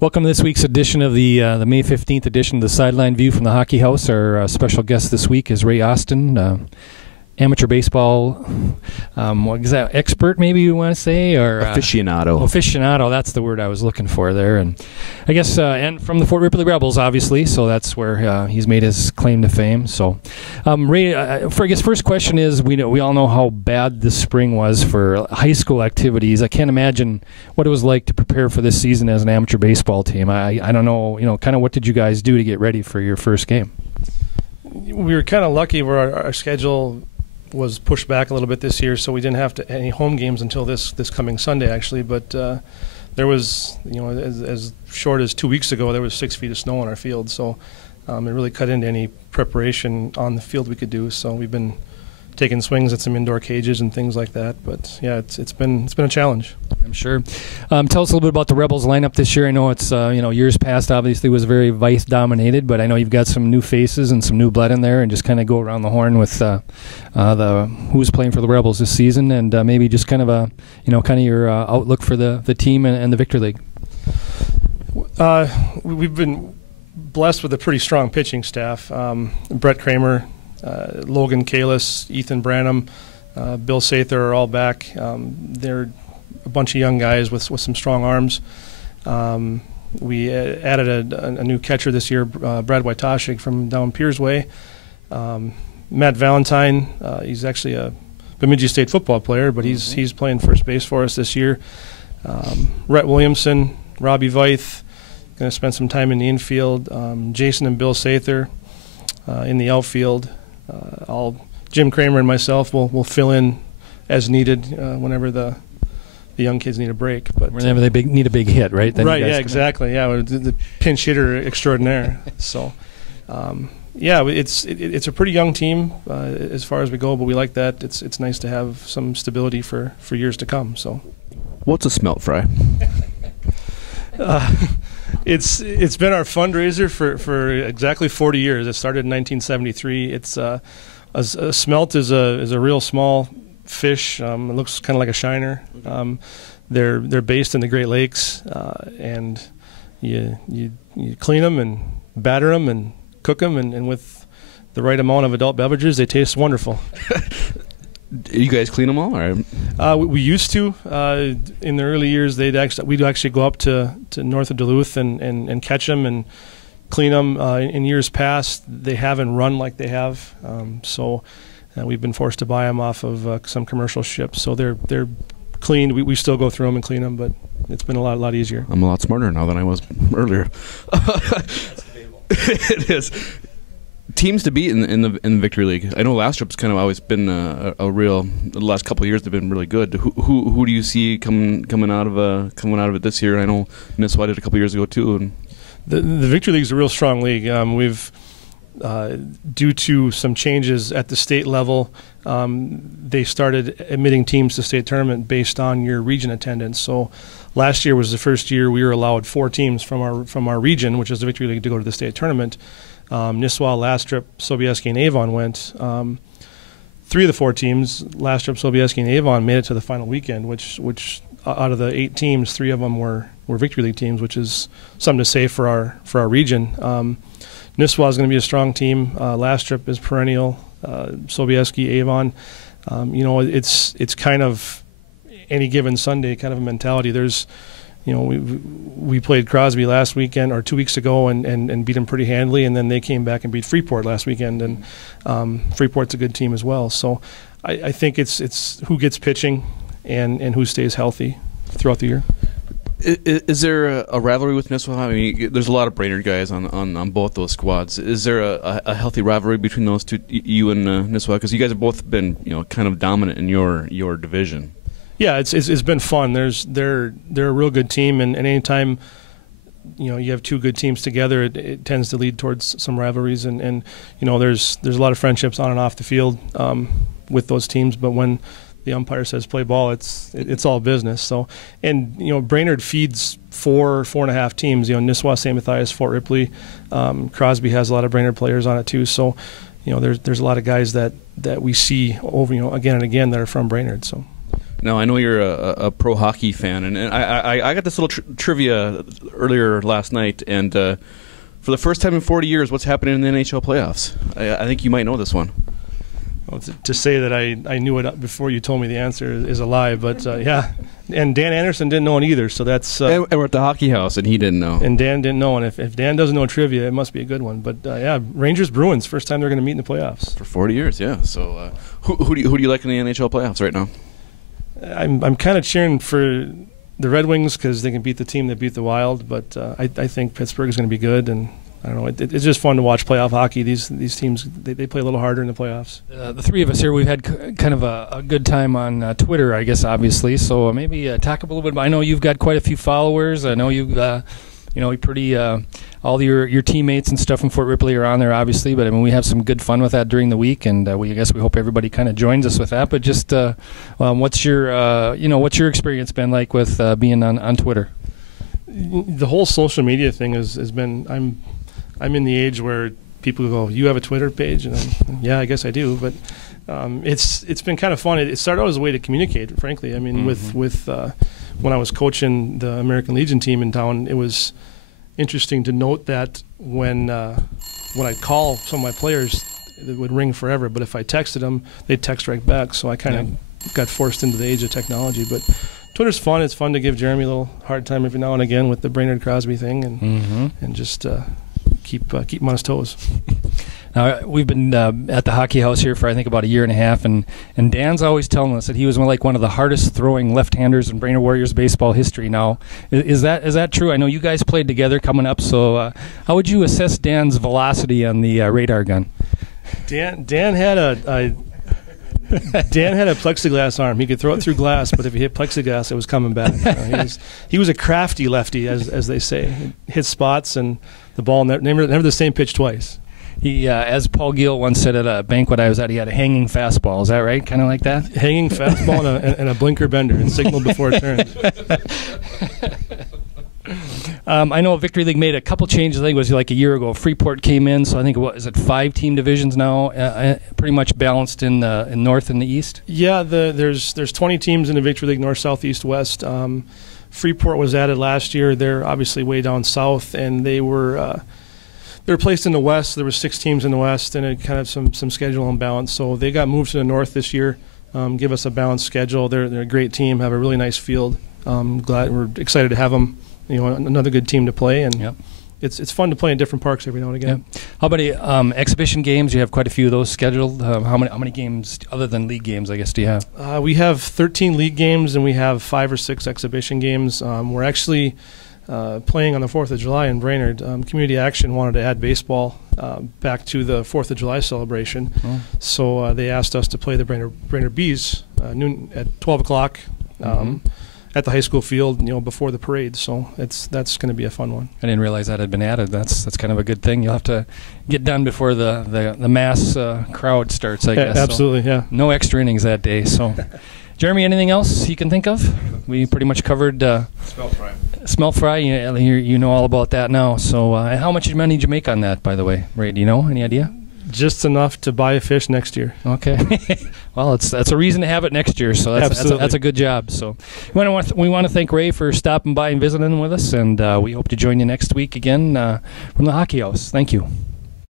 Welcome to this week's edition of the May 15th edition of the Sideline View from the Hockey House. Our special guest this week is Ray Austin, amateur baseball, what is that, expert maybe you want to say? Or aficionado. Aficionado, that's the word I was looking for there. And I guess, and from the Fort Ripley Rebels, obviously, so that's where he's made his claim to fame. So, Ray, I guess first question is, we all know how bad this spring was for high school activities. I can't imagine what it was like to prepare for this season as an amateur baseball team. I don't know, kind of what did you guys do to get ready for your first game? We were kind of lucky where our schedule was pushed back a little bit this year, so we didn't have any home games until this coming Sunday, actually. But there was, as short as 2 weeks ago, there was 6 feet of snow on our field, so it really cut into any preparation on the field we could do. So we've been taking swings at some indoor cages and things like that. But yeah, it's been a challenge. I'm sure. Tell us a little bit about the Rebels lineup this year. I know it's years past obviously was very Vice dominated, but I know you've got some new faces and some new blood in there, and just kind of go around the horn with who's playing for the Rebels this season, and maybe just kind of your outlook for the team and the Victory League. We've been blessed with a pretty strong pitching staff. Brett Kramer, Logan Kalis, Ethan Branham, Bill Sather are all back. They're a bunch of young guys with some strong arms. We added a new catcher this year, Brad Wojtaszek from down Piers Way. Matt Valentine, he's actually a Bemidji State football player, but he's playing first base for us this year. Rhett Williamson, Robbie Veith, going to spend some time in the infield. Jason and Bill Sather in the outfield. Jim Kramer and myself will fill in as needed whenever the young kids need a break. But whenever they need a big hit, right? Then right, yeah, exactly. Yeah, the pinch hitter extraordinaire. So, it's a pretty young team as far as we go, but we like that. It's nice to have some stability for years to come. So, what's a smelt fry? It's been our fundraiser for exactly 40 years. It started in 1973. It's a smelt is a real small fish. It looks kind of like a shiner. They're based in the Great Lakes, and you clean them and batter them and cook them, and with the right amount of adult beverages, they taste wonderful. You guys clean them all, or? We used to. In the early years, we'd actually go up to north of Duluth and catch them and clean them. In years past, they haven't run like they have, so we've been forced to buy them off of some commercial ships. So they're cleaned. We still go through them and clean them, but it's been a lot easier. I'm a lot smarter now than I was earlier. It is. Teams to beat in the Victory League. I know Lastrup's kind of always been a real. The last couple of years they've been really good. Who do you see coming out of it this year? I know Nisswa did a couple of years ago too. And the Victory League is a real strong league. We've due to some changes at the state level, they started admitting teams to state tournament based on your region attendance. So last year was the first year we were allowed 4 teams from our region, which is the Victory League, to go to the state tournament. Nisswa, Lastrup, Sobieski, and Avon went. 3 of the 4 teams, Lastrup, Sobieski, and Avon, made it to the final weekend, which out of the 8 teams, 3 of them were Victory League teams, which is something to say for our region. Nisswa is going to be a strong team. Lastrup is perennial. Sobieski, Avon. It's kind of any given Sunday kind of a mentality. There's, we played Crosby last weekend or 2 weeks ago and beat them pretty handily, and then they came back and beat Freeport last weekend, and Freeport's a good team as well. So I think it's who gets pitching and who stays healthy throughout the year. Is there a rivalry with Nisswa? I mean, there's a lot of Brainerd guys on both those squads. Is there a healthy rivalry between those two, you and Nisswa? Because you guys have both been kind of dominant in your division. Yeah, it's been fun. They're a real good team, and anytime you have 2 good teams together, it tends to lead towards some rivalries, and there's a lot of friendships on and off the field with those teams. But when the umpire says play ball, it's all business. So, and Brainerd feeds 4.5 teams. Nisswa, St. Matthias, Fort Ripley, Crosby has a lot of Brainerd players on it too. So, there's a lot of guys that we see over again and again that are from Brainerd. So. Now, I know you're a pro hockey fan, and I got this little trivia earlier last night, and for the first time in 40 years, what's happening in the NHL playoffs? I think you might know this one. Well, to say that I knew it before you told me the answer is a lie, but yeah. And Dan Anderson didn't know it either, so that's... and we're at the hockey house, and he didn't know. And Dan didn't know, and if Dan doesn't know trivia, it must be a good one. But yeah, Rangers-Bruins, first time they're going to meet in the playoffs. For 40 years, yeah. So who do you like in the NHL playoffs right now? I'm kind of cheering for the Red Wings because they can beat the team that beat the Wild, but I think Pittsburgh is going to be good, and I don't know. It's just fun to watch playoff hockey. These teams, they play a little harder in the playoffs. The three of us here, we've had kind of a good time on Twitter, I guess, obviously. So maybe talk a little bit about, I know you've got quite a few followers. I know you've, pretty, all your teammates and stuff from Fort Ripley are on there, obviously. But, I mean, we have some good fun with that during the week, and I guess we hope everybody kind of joins us with that. But just what's your experience been like with being on Twitter? The whole social media thing has been, I'm in the age where people go, "You have a Twitter page?" And yeah, I guess I do. But it's been kind of fun. It started out as a way to communicate, frankly. I mean, with when I was coaching the American Legion team in town, it was interesting to note that when I'd call some of my players, it would ring forever. But if I texted them, they'd text right back. So I kind of got forced into the age of technology. But Twitter's fun. It's fun to give Jeremy a little hard time every now and again with the Brainerd Crosby thing, and just keep him on his toes. Now, we've been at the hockey house here for, I think, about a year and a half, and Dan's always telling us that he was one of the hardest throwing left-handers in Brainerd Warriors baseball history. Now, is that true? I know you guys played together coming up, so how would you assess Dan's velocity on the radar gun? Dan had a plexiglass arm. He could throw it through glass, but if he hit plexiglass, it was coming back. He was a crafty lefty, as they say. He hit spots, and the ball never the same pitch twice. He, as Paul Gill once said at a banquet I was at, he had a hanging fastball. Is that right? Kind of like that? Hanging fastball and a blinker bender and signal before it turns. I know Victory League made a couple changes. I think it was like a year ago. Freeport came in, so I think is it 5 team divisions now, pretty much balanced in North and the East? Yeah, there's 20 teams in the Victory League, North, South, East, West. Freeport was added last year. They're obviously way down south, and they were placed in the West. There were 6 teams in the West, and it kind of some schedule imbalance. So they got moved to the North this year, give us a balanced schedule. They're a great team, have a really nice field. We're excited to have them. Another good team to play, and it's fun to play in different parks every now and again. Yep. How about exhibition games? You have quite a few of those scheduled. How many games other than league games, I guess, do you have? We have 13 league games, and we have 5 or 6 exhibition games. We're actually playing on the 4th of July in Brainerd. Community Action wanted to add baseball back to the 4th of July celebration, so they asked us to play the Brainerd Bees noon at 12 o'clock. At the high school field, before the parade. So that's going to be a fun one. I didn't realize that had been added. That's kind of a good thing. You'll have to get done before the mass crowd starts, I guess. Absolutely, so no extra innings that day. So, Jeremy, anything else you can think of? We pretty much covered smelt fry. Smelt fry. You know all about that now. So, how much money did you make on that, by the way? Ray, do you know? Any idea? Just enough to buy a fish next year. Okay. Well, that's a reason to have it next year, so that's a good job. So we want to thank Ray for stopping by and visiting with us, and we hope to join you next week again from the Hockey House. Thank you.